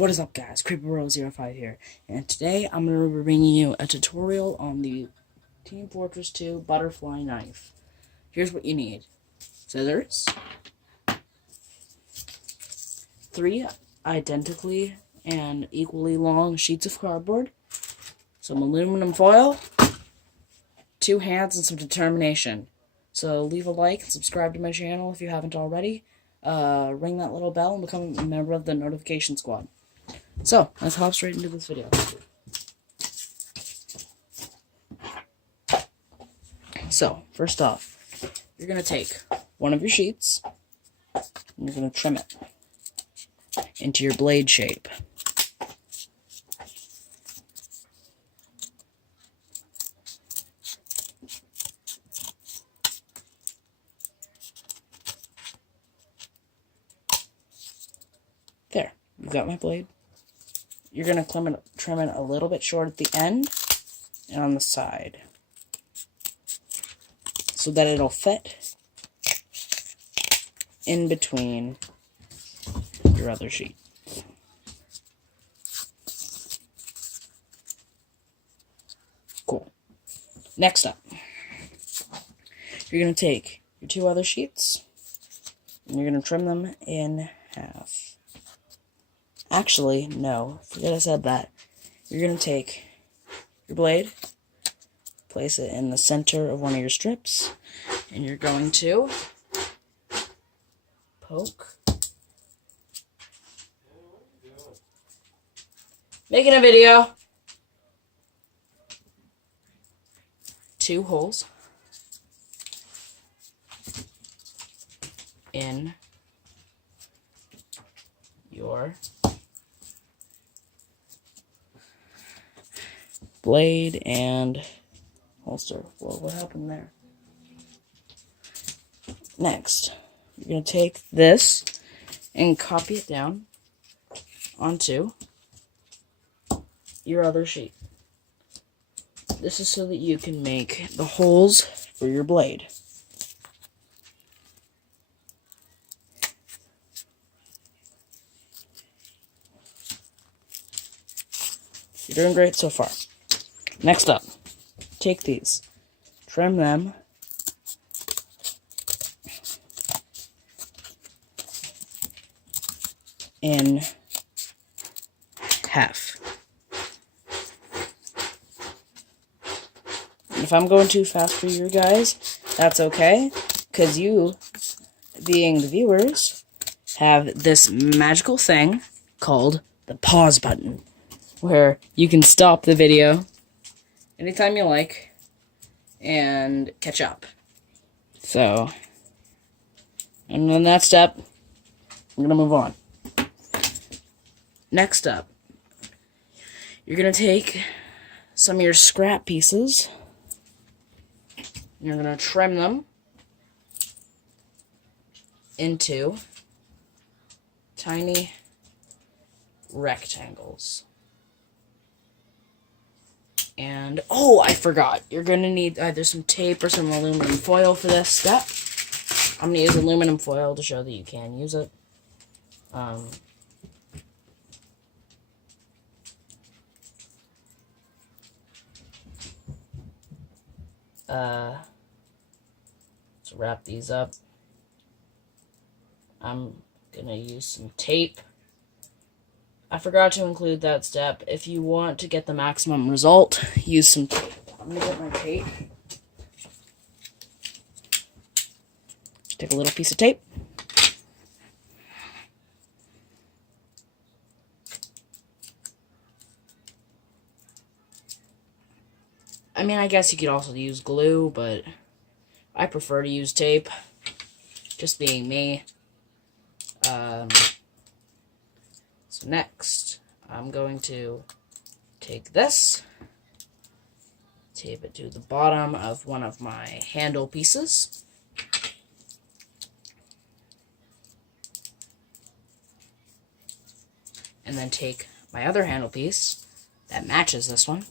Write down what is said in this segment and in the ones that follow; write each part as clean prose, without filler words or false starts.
What is up, guys? CreeperWorld05 here, and today I'm going to be bringing you a tutorial on the Team Fortress 2 butterfly knife. Here's what you need: scissors, 3 identically and equally long sheets of cardboard, some aluminum foil, 2 hands, and some determination. So leave a like and subscribe to my channel if you haven't already. Ring that little bell and become a member of the notification squad. So, let's hop straight into this video. So, first off, you're going to take one of your sheets, and you're going to trim it into your blade shape. There, you've got my blade. You're going to trim it a little bit short at the end and on the side, so that it'll fit in between your other sheet. Cool. Next up, you're going to take your 2 other sheets and you're going to trim them in half. Actually, no, forget I said that. You're going to take your blade, place it in the center of one of your strips, and you're going to poke. Making a video. 2 holes in your blade and holster. Whoa, what happened there? Next, you're going to take this and copy it down onto your other sheet. This is so that you can make the holes for your blade. You're doing great so far. Next up, take these, trim them in half. And if I'm going too fast for you guys, that's okay, because you, being the viewers, have this magical thing called the pause button, where you can stop the video anytime you like and catch up. So, and on that step, I'm gonna move on. Next up, you're gonna take some of your scrap pieces, and you're gonna trim them into tiny rectangles. And, oh, I forgot. You're going to need either some tape or some aluminum foil for this step. I'm going to use aluminum foil to show that you can use it. To wrap these up, I'm going to use some tape. I forgot to include that step. If you want to get the maximum result, use some tape. I'm going to get my tape. Take a little piece of tape. I mean, I guess you could also use glue, but I prefer to use tape. Just being me. So next, I'm going to take this, tape it to the bottom of one of my handle pieces, and then take my other handle piece that matches this one.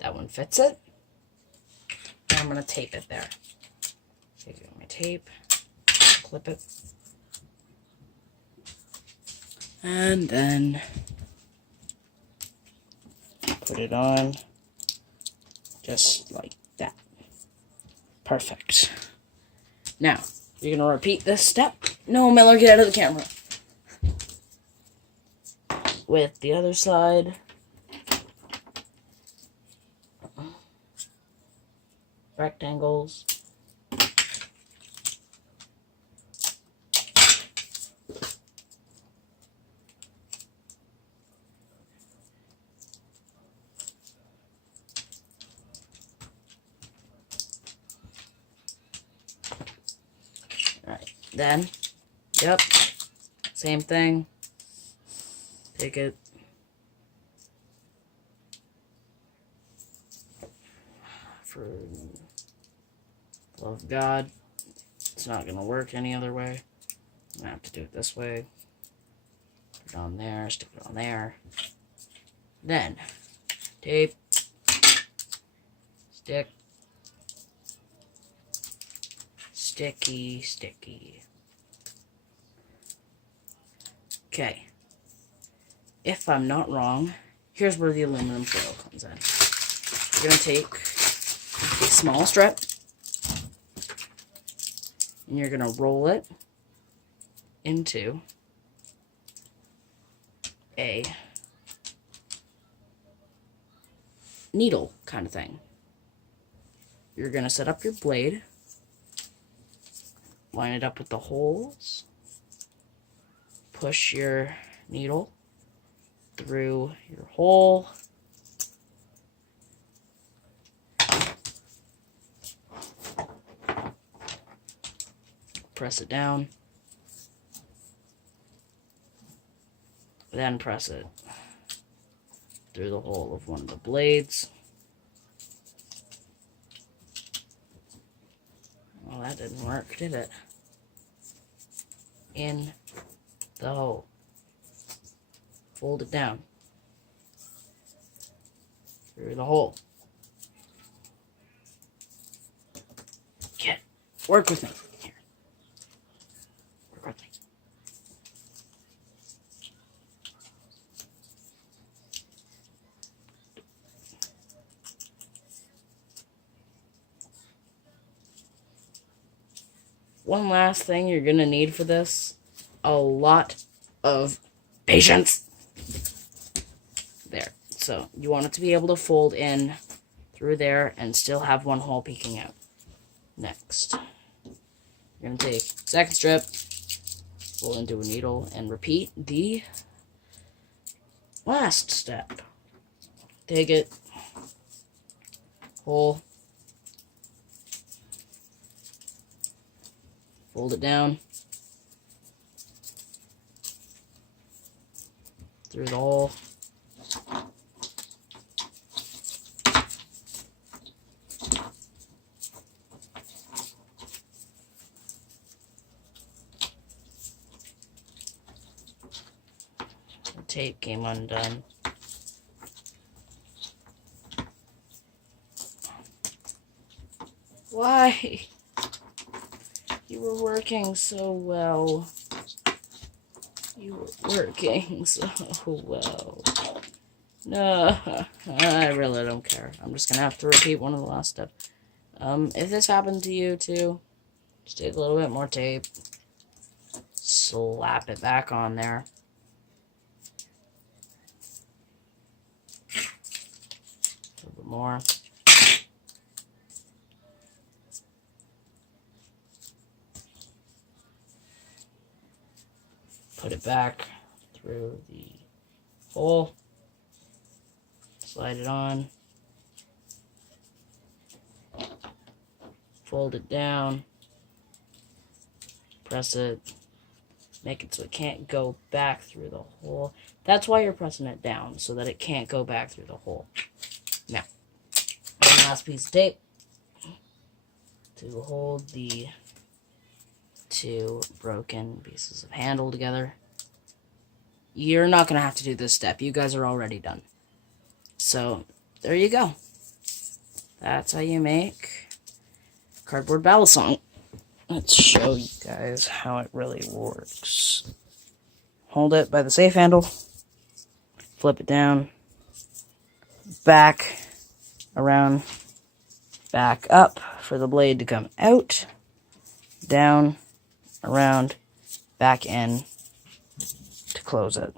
That one fits it, and I'm going to tape it there. Take my tape, clip it. And then put it on just like that. Perfect. Now, you're going to repeat this step. No, Miller, get out of the camera. With the other side. Rectangles. Alright, then, yep, same thing. Take it. For the love of God, it's not going to work any other way. I'm going to have to do it this way. Put it on there, stick it on there. Then, tape, stick, sticky, sticky. Okay. If I'm not wrong, here's where the aluminum foil comes in. You're going to take a small strip, and you're going to roll it into a needle kind of thing. You're going to set up your blade, line it up with the holes, push your needle through your hole, press it down, then press it through the hole of one of the blades. Well, that didn't work, did it? In the hole. Fold it down through the hole. Work with me. Here. Work with me. One last thing you're going to need for this, a lot of patience. There. So you want it to be able to fold in through there and still have one hole peeking out. Next, you're going to take second strip, fold into a needle, and repeat the last step. Take it, hole, fold it down through the hole, the tape came undone. Why? You were working so well. You were working so well. No, I really don't care. I'm just gonna have to repeat one of the last steps. If this happened to you too, just take a little bit more tape, slap it back on there. A little bit more. Put it back through the hole. Slide it on. Fold it down. Press it. Make it so it can't go back through the hole. That's why you're pressing it down, so that it can't go back through the hole. Now, one last piece of tape to hold the two broken pieces of handle together. You're not going to have to do this step. You guys are already done. So, there you go. That's how you make cardboard Balisong. Let's show you guys how it really works. hold it by the safe handle, flip it down, back, around, back up for the blade to come out, down, around, back in to close it.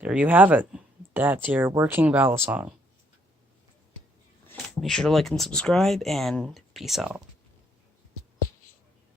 There you have it. That's your working Balisong. Make sure to like and subscribe, and peace out.